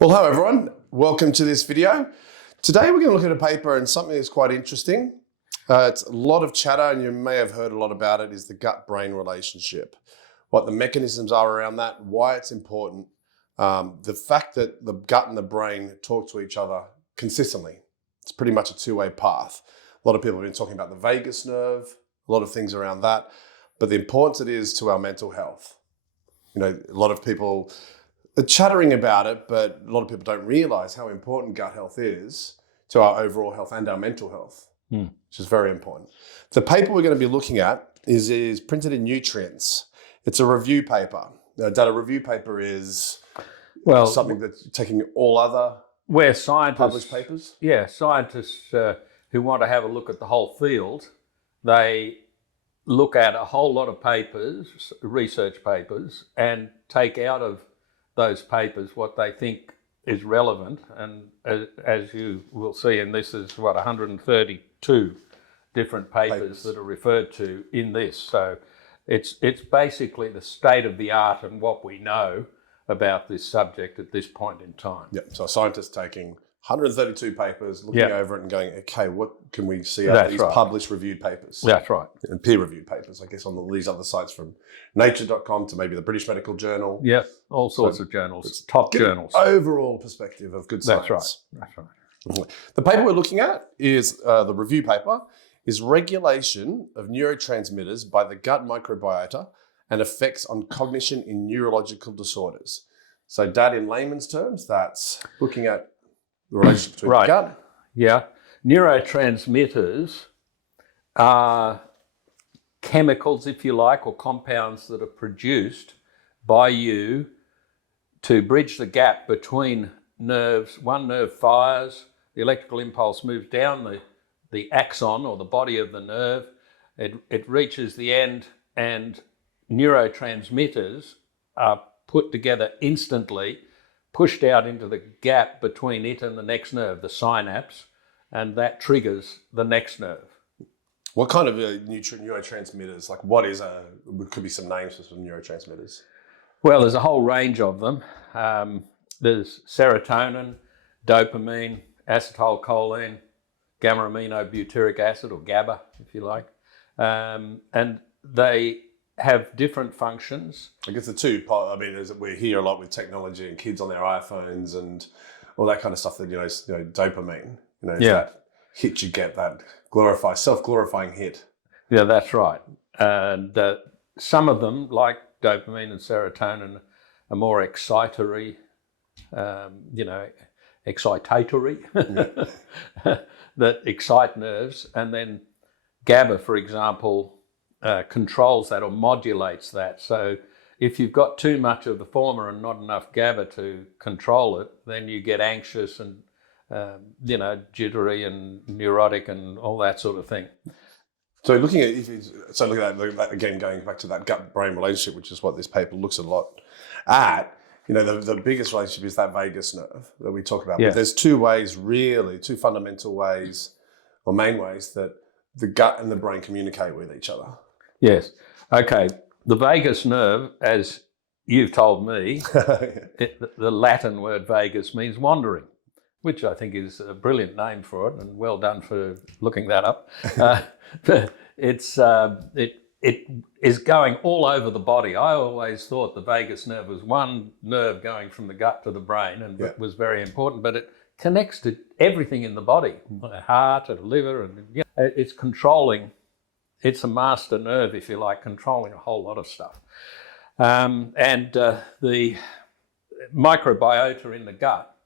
Well, hello everyone. Welcome to this video. Today we're going to look at a paper and something that's quite interesting. It's a lot of chatter and you may have heard a lot about it, is the gut-brain relationship. What the mechanisms are around that, why it's important, the fact that the gut and the brain talk to each other consistently. It's pretty much a two-way path. A lot of people have been talking about the vagus nerve, a lot of things around that, but the importance it is to our mental health. You know, a lot of people are chattering about it, but a lot of people don't realize how important gut health is to our overall health and our mental health, which is very important. The paper we're going to be looking at is printed in Nutrients. It's a review paper. Now, a data review paper is something that's taking all other published papers. Yeah, scientists who want to have a look at the whole field, they look at a whole lot of papers, research papers, and take out of those papers what they think is relevant. And as you will see, and this is 132 different papers that are referred to in this. So it's basically the state of the art and what we know about this subject at this point in time. Yep. So a scientist taking 132 papers, looking over it and going, okay, what can we see out of these published reviewed papers? That's right. And peer-reviewed papers, I guess, on these other sites from nature.com to maybe the British Medical Journal. Yeah, all sorts of journals. It's top journals. Overall perspective of good science. That's right. The paper we're looking at is the review paper, is regulation of neurotransmitters by the gut microbiota and effects on cognition in neurological disorders. So that, in layman's terms, that's looking at the relationship between the gut. Yeah. Neurotransmitters are chemicals, if you like, or compounds that are produced by you to bridge the gap between nerves. One nerve fires, the electrical impulse moves down the axon or the body of the nerve. It reaches the end, and neurotransmitters are put together instantly, pushed out into the gap between it and the next nerve, the synapse, and that triggers the next nerve. What kind of neurotransmitters, like what is could be some names for some neurotransmitters? Well, there's a whole range of them. There's serotonin, dopamine, acetylcholine, gamma-aminobutyric acid, or GABA, if you like. And they have different functions. I guess the two part, we hear a lot with technology and kids on their iPhones and all that kind of stuff that, dopamine, that hit you get, that self-glorifying hit. Yeah, that's right. And some of them, like dopamine and serotonin, are more excitatory, that excite nerves. And then GABA, for example, controls that or modulates that. So if you've got too much of the former and not enough GABA to control it, then you get anxious and jittery and neurotic and all that sort of thing. So looking at that again, going back to that gut-brain relationship, which is what this paper looks a lot at. The biggest relationship is that vagus nerve that we talk about. Yeah. But there's two fundamental ways or main ways that the gut and the brain communicate with each other. Yes. Okay. The vagus nerve, as you've told me, the Latin word vagus means wandering, which I think is a brilliant name for it, and well done for looking that up. It is going all over the body. I always thought the vagus nerve was one nerve going from the gut to the brain, and it was very important, but it connects to everything in the body, the heart and liver, and it's controlling. It's a master nerve, if you like, controlling a whole lot of stuff. The microbiota in the gut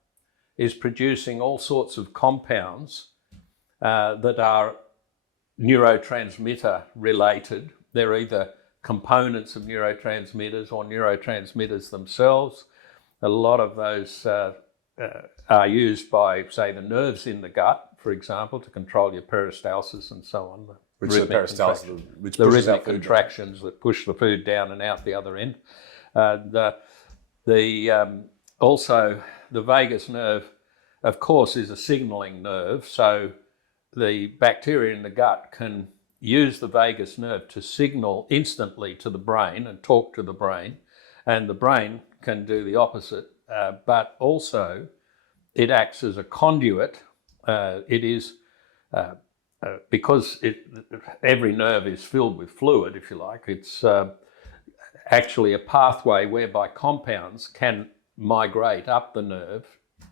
is producing all sorts of compounds that are neurotransmitter related. They're either components of neurotransmitters or neurotransmitters themselves. A lot of those are used by, say, the nerves in the gut, for example, to control your peristalsis and so on. The rhythmic contractions that push the food down and out the other end. Also, the vagus nerve, of course, is a signaling nerve. So the bacteria in the gut can use the vagus nerve to signal instantly to the brain and talk to the brain. And the brain can do the opposite, but also it acts as a conduit. It is because every nerve is filled with fluid, if you like. It's actually a pathway whereby compounds can migrate up the nerve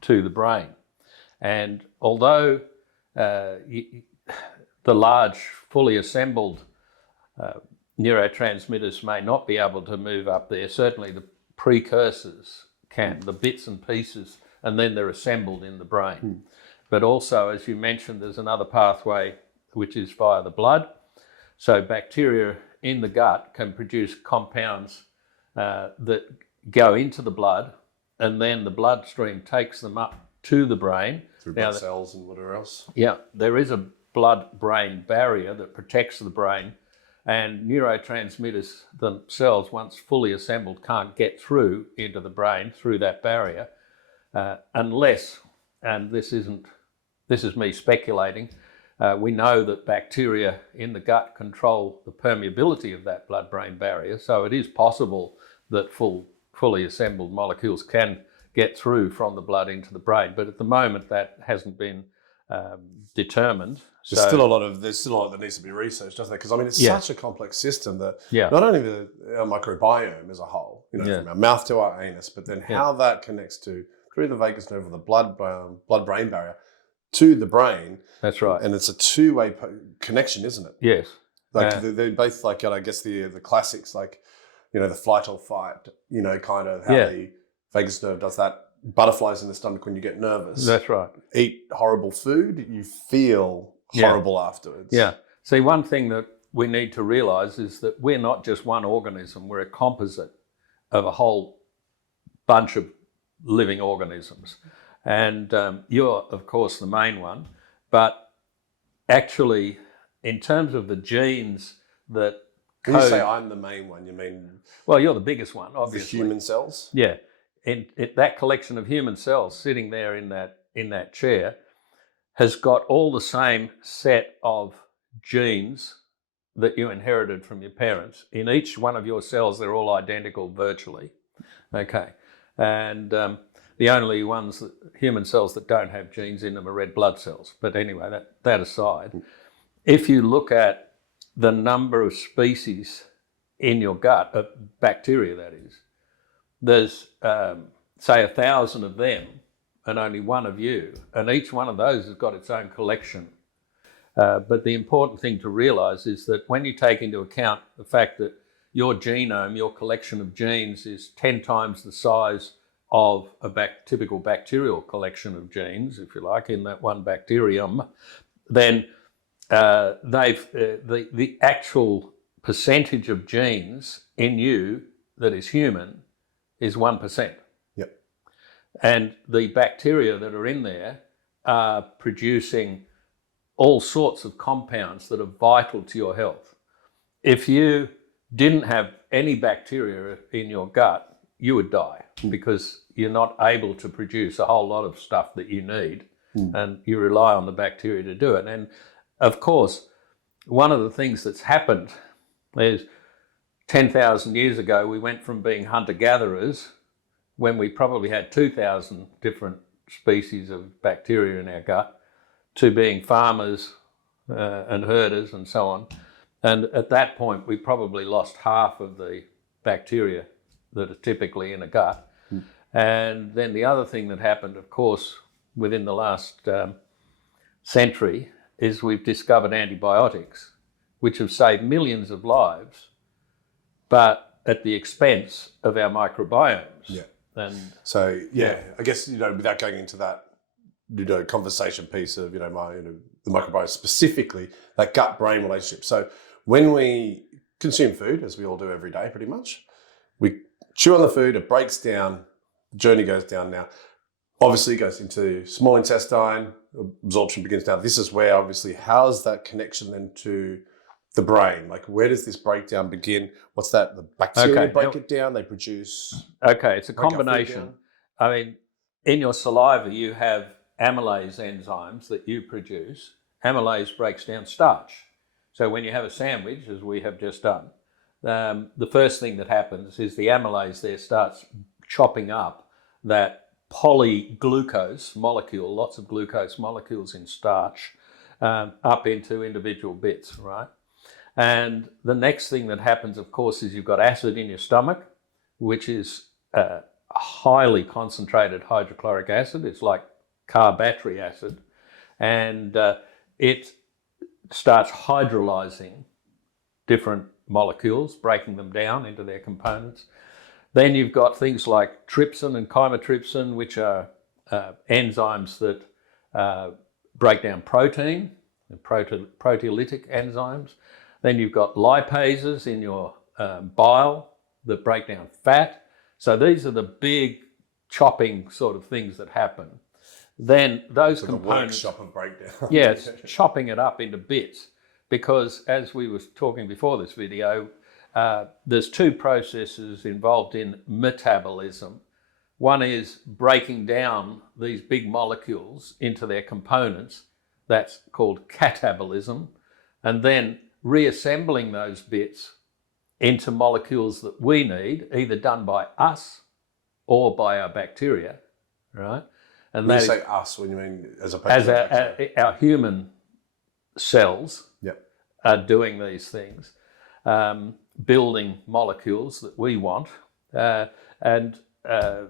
to the brain. And although the large, fully assembled neurotransmitters may not be able to move up there, certainly the precursors can, the bits and pieces, and then they're assembled in the brain. But also, as you mentioned, there's another pathway which is via the blood. So bacteria in the gut can produce compounds that go into the blood, and then the bloodstream takes them up to the brain. Through blood cells and whatever else. Yeah, there is a blood-brain barrier that protects the brain, and neurotransmitters themselves, once fully assembled, can't get through into the brain through that barrier unless, and this is me speculating, we know that bacteria in the gut control the permeability of that blood-brain barrier, so it is possible that fully assembled molecules can get through from the blood into the brain, but at the moment that hasn't been determined. There's still a lot that needs to be researched, doesn't there? Because I mean, it's such a complex system that not only our microbiome as a whole, from our mouth to our anus, but then how that connects through the vagus nerve or the blood-brain barrier to the brain. That's right. And it's a two-way connection, isn't it? Yes. Like they're both like, I guess the classics, like, the flight or fight, kind of how the vagus nerve does that. Butterflies in the stomach when you get nervous. That's right. Eat horrible food, you feel horrible afterwards. Yeah. See, one thing that we need to realise is that we're not just one organism, we're a composite of a whole bunch of living organisms. And you're, of course, the main one. But actually, in terms of the genes that When you say I'm the main one, you mean... Well, you're the biggest one, obviously. The human cells? Yeah. And that collection of human cells sitting there in that chair has got all the same set of genes that you inherited from your parents. In each one of your cells, they're all identical virtually. Okay. And the only ones, human cells that don't have genes in them are red blood cells. But anyway, that aside, if you look at the number of species in your gut, of bacteria that is, there's, say, 1,000 of them and only one of you, and each one of those has got its own collection. But the important thing to realise is that when you take into account the fact that your genome, your collection of genes, is 10 times the size of a typical bacterial collection of genes, if you like, in that one bacterium, then the actual percentage of genes in you that is human is 1%. Yep. And the bacteria that are in there are producing all sorts of compounds that are vital to your health. If you didn't have any bacteria in your gut, you would die because you're not able to produce a whole lot of stuff that you need, and you rely on the bacteria to do it. And of course, one of the things that's happened is 10,000 years ago, we went from being hunter-gatherers, when we probably had 2,000 different species of bacteria in our gut, to being farmers and herders and so on. And at that point, we probably lost half of the bacteria that are typically in a gut. And then the other thing that happened, of course, within the last century, is we've discovered antibiotics, which have saved millions of lives, but at the expense of our microbiomes. Yeah. And so, I guess, without going into that, conversation piece of, the microbiome specifically, that gut-brain relationship. So when we consume food, as we all do every day pretty much, we chew on the food, it breaks down, the journey goes down now. Obviously, it goes into small intestine, absorption begins now. This is where, obviously, how's that connection then to the brain? Like, where does this breakdown begin? What's that? The bacteria break it down, they produce... Okay, it's a combination. I mean, in your saliva, you have amylase enzymes that you produce. Amylase breaks down starch. So when you have a sandwich, as we have just done, the first thing that happens is the amylase there starts chopping up that polyglucose molecule, lots of glucose molecules in starch, up into individual bits, right? And the next thing that happens, of course, is you've got acid in your stomach, which is highly concentrated hydrochloric acid. It's like car battery acid. And it starts hydrolyzing different molecules, breaking them down into their components. Then you've got things like trypsin and chymotrypsin, which are enzymes that break down protein, proteolytic enzymes. Then you've got lipases in your bile that break down fat. So these are the big chopping sort of things that happen. Then those components... The workshop of breakdown. Yeah, it's chopping it up into bits. Because as we were talking before this video, there's two processes involved in metabolism. One is breaking down these big molecules into their components. That's called catabolism. And then reassembling those bits into molecules that we need, either done by us or by our bacteria, right? And when you say us, when you mean as our human cells yep. are doing these things, building molecules that we want, and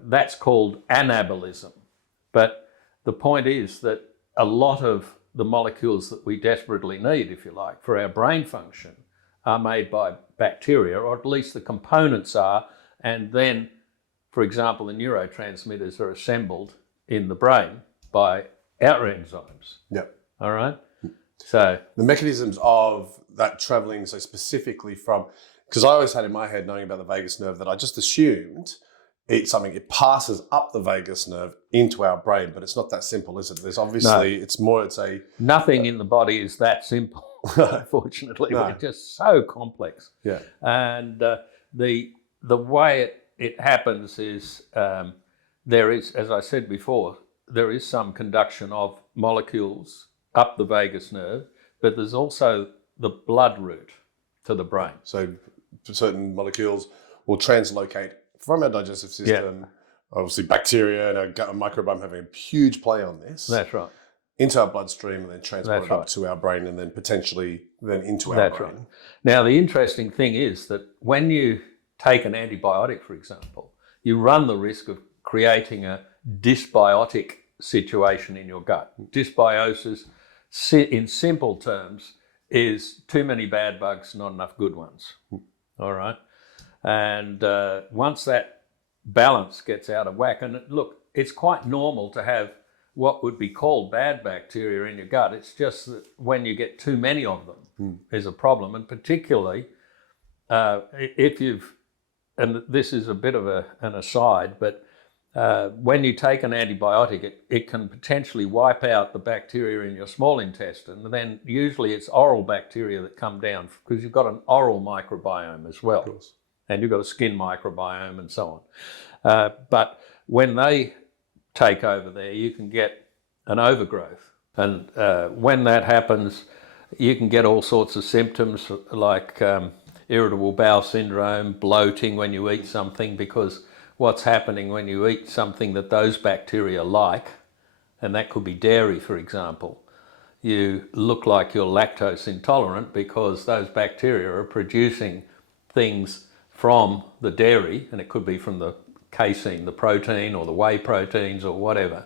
that's called anabolism. But the point is that a lot of the molecules that we desperately need, if you like, for our brain function are made by bacteria, or at least the components are, and then, for example, the neurotransmitters are assembled in the brain by our enzymes. Yep. All right? So the mechanisms of that traveling, so specifically from, because I always had in my head, knowing about the vagus nerve, that I just assumed it passes up the vagus nerve into our brain, but it's not that simple, is it? There's obviously, no. Nothing in the body is that simple, unfortunately. No. It's just so complex. Yeah. And the way it happens is there is, as I said before, there is some conduction of molecules up the vagus nerve, but there's also the blood route to the brain. So certain molecules will translocate from our digestive system, yeah. Obviously bacteria and our gut and microbiome having a huge play on this. That's right. Into our bloodstream and then transport it up to our brain and then potentially then into our brain. Right. Now, the interesting thing is that when you take an antibiotic, for example, you run the risk of creating a dysbiotic situation in your gut. Dysbiosis, in simple terms, is too many bad bugs, not enough good ones. All right? And once that balance gets out of whack, and look, it's quite normal to have what would be called bad bacteria in your gut. It's just that when you get too many of them is a problem. And particularly if you've, and this is a bit of an aside, but when you take an antibiotic, it can potentially wipe out the bacteria in your small intestine. And then usually it's oral bacteria that come down because you've got an oral microbiome as well. Of course. And you've got a skin microbiome and so on. But when they take over there, you can get an overgrowth. And when that happens, you can get all sorts of symptoms like irritable bowel syndrome, bloating when you eat something, because what's happening when you eat something that those bacteria like, and that could be dairy, for example, you look like you're lactose intolerant because those bacteria are producing things from the dairy, and it could be from the casein, the protein or the whey proteins or whatever,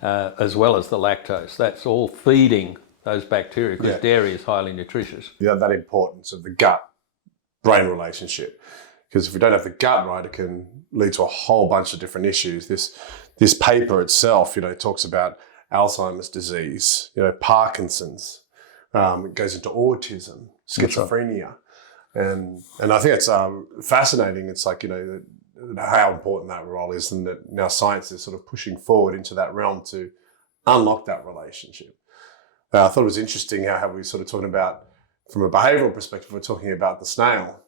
as well as the lactose. That's all feeding those bacteria because dairy is highly nutritious. Yeah, that importance of the gut-brain relationship. Because if we don't have the gut right, it can lead to a whole bunch of different issues. This paper itself, talks about Alzheimer's disease, Parkinson's. It goes into autism, schizophrenia. And I think it's fascinating. It's like, how important that role is, and that now science is sort of pushing forward into that realm to unlock that relationship. I thought it was interesting how we were sort of talking about, from a behavioural perspective, we're talking about the snail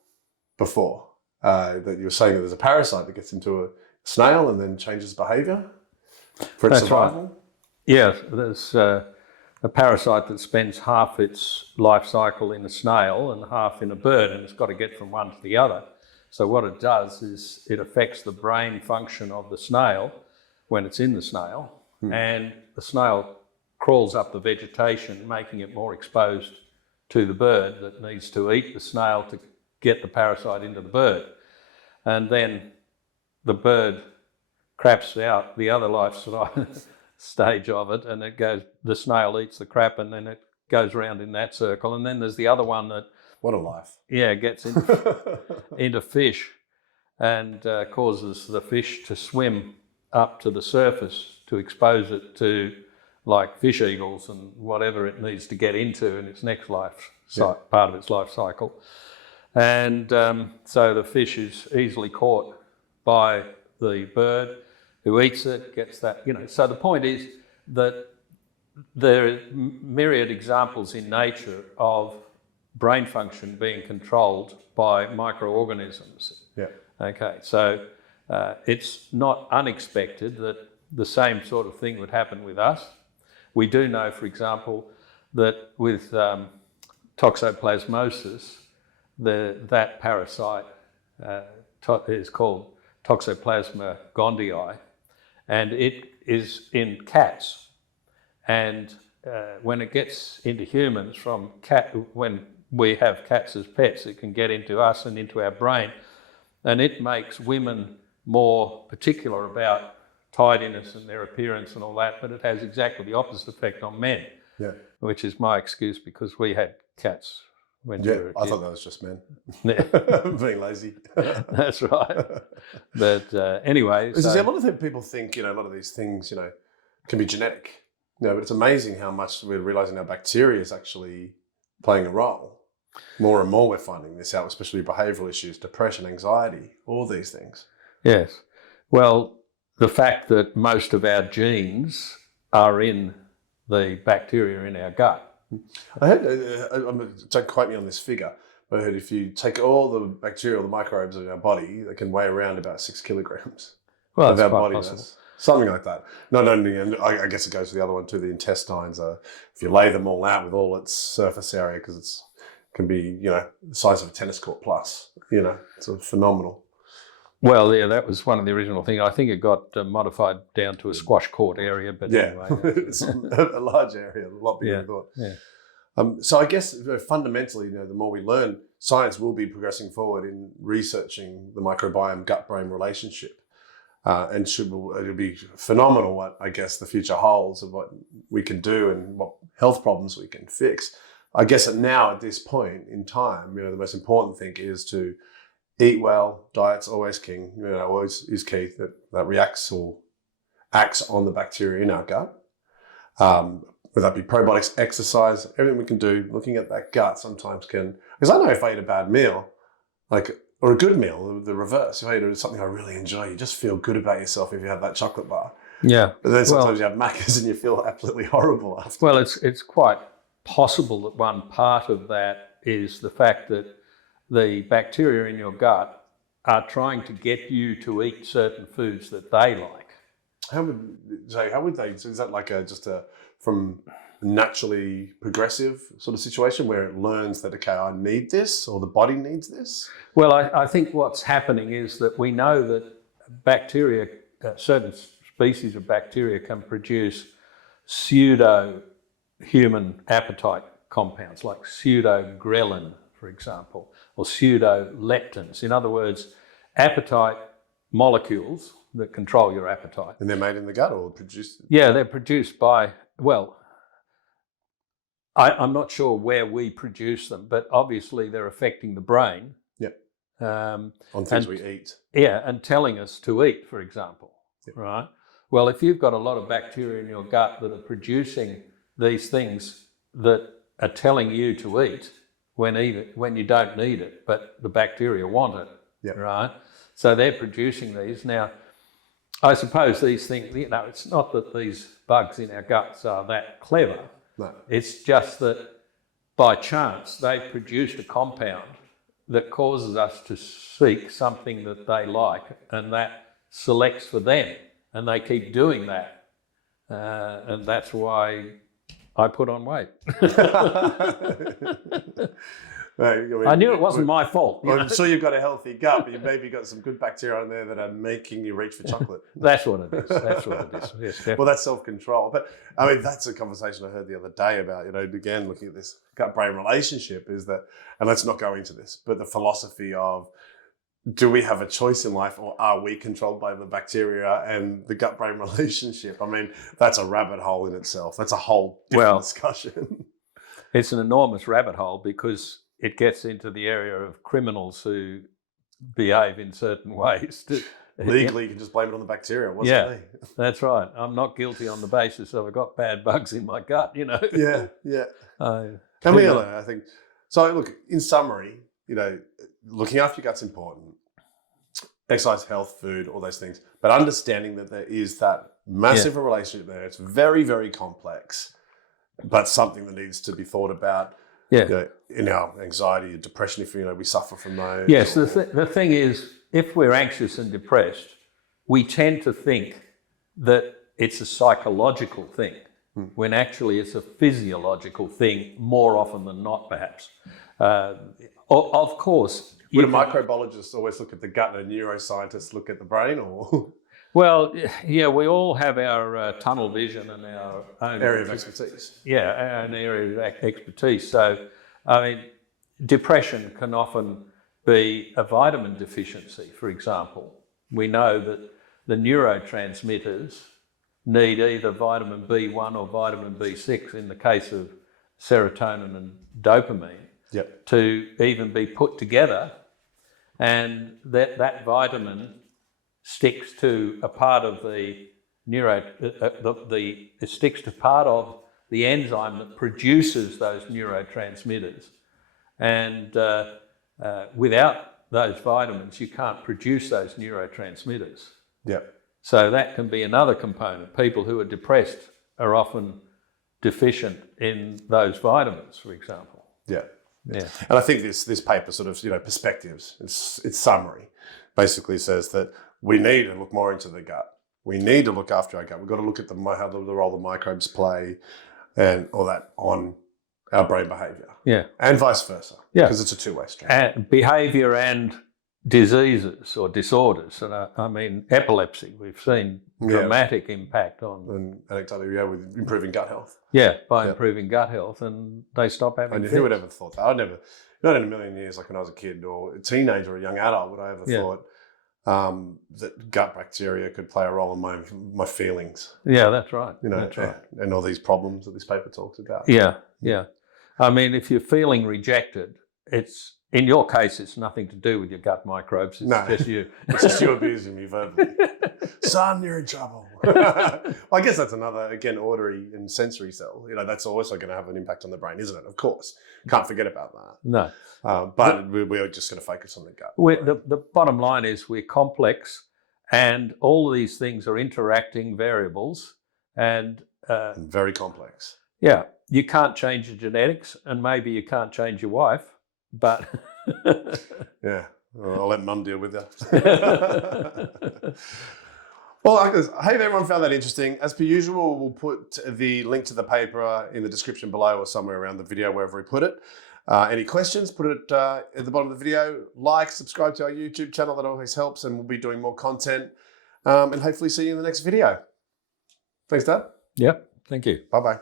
before, that you were saying that there's a parasite that gets into a snail and then changes behaviour for its survival. Right. Yes, there's a parasite that spends half its life cycle in a snail and half in a bird, and it's got to get from one to the other. So what it does is it affects the brain function of the snail, when it's in the snail, and the snail crawls up the vegetation, making it more exposed to the bird that needs to eat the snail to get the parasite into the bird. And then the bird craps out the other life stage of it, and it goes, the snail eats the crap, and then it goes around in that circle. And then there's the other one that, what a life. yeah, gets into fish and causes the fish to swim up to the surface to expose it to like fish eagles and whatever it needs to get into in its next part of its life cycle. And so the fish is easily caught by the bird who eats it, gets that, So the point is that there are myriad examples in nature of brain function being controlled by microorganisms. Yeah. Okay, so it's not unexpected that the same sort of thing would happen with us. We do know, for example, that with toxoplasmosis, that parasite is called Toxoplasma gondii, and it is in cats. And when it gets into humans from when we have cats as pets, it can get into us and into our brain, and it makes women more particular about tidiness and their appearance and all that, but it has exactly the opposite effect on men, which is my excuse because we had cats when we were a kid. I thought that was just men. Being lazy. That's right. But anyway. So, a lot of people think, a lot of these things, can be genetic. But it's amazing how much we're realizing our bacteria is actually playing a role. More and more we're finding this out, especially behavioral issues, depression, anxiety, all these things. Yes. Well, the fact that most of our genes are in the bacteria in our gut. I heard, don't quote me on this figure, but I heard if you take all the bacteria, all the microbes in our body, they can weigh around about 6 kilograms of our body mass. Something like that. Not only, and I guess it goes to the other one too, the intestines. If you lay them all out with all its surface area, because it can be, the size of a tennis court plus, it's phenomenal. Well, yeah, that was one of the original things. I think it got modified down to a squash court area, but anyway. It's a large area, a lot bigger than I thought. Yeah. So I guess fundamentally, the more we learn, science will be progressing forward in researching the microbiome gut-brain relationship. And it'll be phenomenal what I guess the future holds of what we can do and what health problems we can fix. I guess at this point in time, the most important thing is to eat well. Diet's always king. Always is key. That reacts or acts on the bacteria in our gut. Whether that be probiotics, exercise, everything we can do, looking at that gut sometimes can. Because I know if I eat a bad meal, or a good meal, the reverse. If I eat something I really enjoy, you just feel good about yourself if you have that chocolate bar. Yeah. But then sometimes you have Maccas and you feel absolutely horrible after. Well, it's quite possible that one part of that is the fact that the bacteria in your gut are trying to get you to eat certain foods that they like. How would they? So is that from naturally progressive sort of situation where it learns that, okay, I need this or the body needs this? Well, I think what's happening is that we know that bacteria, certain species of bacteria can produce pseudo-human appetite compounds like pseudo-ghrelin, for example, or pseudo-leptins. In other words, appetite molecules that control your appetite. And they're made in the gut or produced? Yeah, they're produced by, I'm not sure where we produce them, but obviously they're affecting the brain. Yep. On things we eat. Yeah, and telling us to eat, for example. Yep. Right? Well, if you've got a lot of bacteria in your gut that are producing these things that are telling you to eat when you don't need it, but the bacteria want it, yep. Right? So they're producing these. Now, I suppose these things, it's not that these bugs in our guts are that clever. No. It's just that by chance they've produced a compound that causes us to seek something that they like, and that selects for them, and they keep doing that. And that's why I put on weight. I knew it wasn't my fault. I'm sure you've got a healthy gut, but you've maybe got some good bacteria in there that are making you reach for chocolate. That's what it is. That's what it is. Yes, definitely. Well, that's self-control. But I mean, that's a conversation I heard the other day about, again, looking at this gut-brain relationship is that, and let's not go into this, but the philosophy of, do we have a choice in life, or are we controlled by the bacteria and the gut-brain relationship? I mean, that's a rabbit hole in itself. That's a whole different discussion. It's an enormous rabbit hole because it gets into the area of criminals who behave in certain ways. Legally, you can just blame it on the bacteria. Wasn't me. That's right. I'm not guilty on the basis of I've got bad bugs in my gut, Yeah. And we all know, I think. So look, in summary, looking after your gut's important. Exercise, health, food, all those things. But understanding that there is that massive relationship there. It's very, very complex, but something that needs to be thought about. Yeah. In our anxiety, depression, if we suffer from those. Yes, the thing is, if we're anxious and depressed, we tend to think that it's a psychological thing, when actually it's a physiological thing more often than not, perhaps. Of course. Would a microbiologist always look at the gut and a neuroscientist look at the brain, or? Well, yeah, we all have our tunnel vision and our own area of expertise. Yeah, our own area of expertise. So, I mean, depression can often be a vitamin deficiency, for example. We know that the neurotransmitters need either vitamin B1 or vitamin B6 in the case of serotonin and dopamine to even be put together, and that vitamin sticks to a part of the it sticks to part of the enzyme that produces those neurotransmitters, and without those vitamins you can't produce those neurotransmitters. So that can be another component. People who are depressed are often deficient in those vitamins, for example. Yeah. And I think this paper sort of, perspectives, its summary basically says that we need to look more into the gut. We need to look after our gut. We've got to look at the role the microbes play and all that on our brain behaviour. Yeah. And vice versa. Yeah. Because it's a two-way street. And behaviour and diseases or disorders. And I mean, epilepsy, we've seen dramatic impact on. And anecdotally, with improving gut health. Yeah, by improving gut health, and they stop having fits. Who would ever have thought that? Not in a million years, like when I was a kid or a teenager or a young adult, would I ever thought that gut bacteria could play a role in my feelings. Yeah, that's right. That's right. And all these problems that this paper talks about. Yeah. I mean, if you're feeling rejected, in your case, it's nothing to do with your gut microbes. It's just you. It's just you abusing me verbally. Son, you're in trouble. Well, I guess that's another, again, auditory and sensory cell. That's also going to have an impact on the brain, isn't it? Of course. Can't forget about that. No. But we're just going to focus on the gut. The bottom line is we're complex, and all of these things are interacting variables. And very complex. Yeah. You can't change your genetics, and maybe you can't change your wife, but... Yeah. I'll let Mum deal with that. Well, I hope everyone found that interesting. As per usual, we'll put the link to the paper in the description below or somewhere around the video, wherever we put it. Any questions, put it at the bottom of the video. Like, subscribe to our YouTube channel. That always helps, and we'll be doing more content. And hopefully see you in the next video. Thanks, Dad. Yep. Thank you. Bye-bye.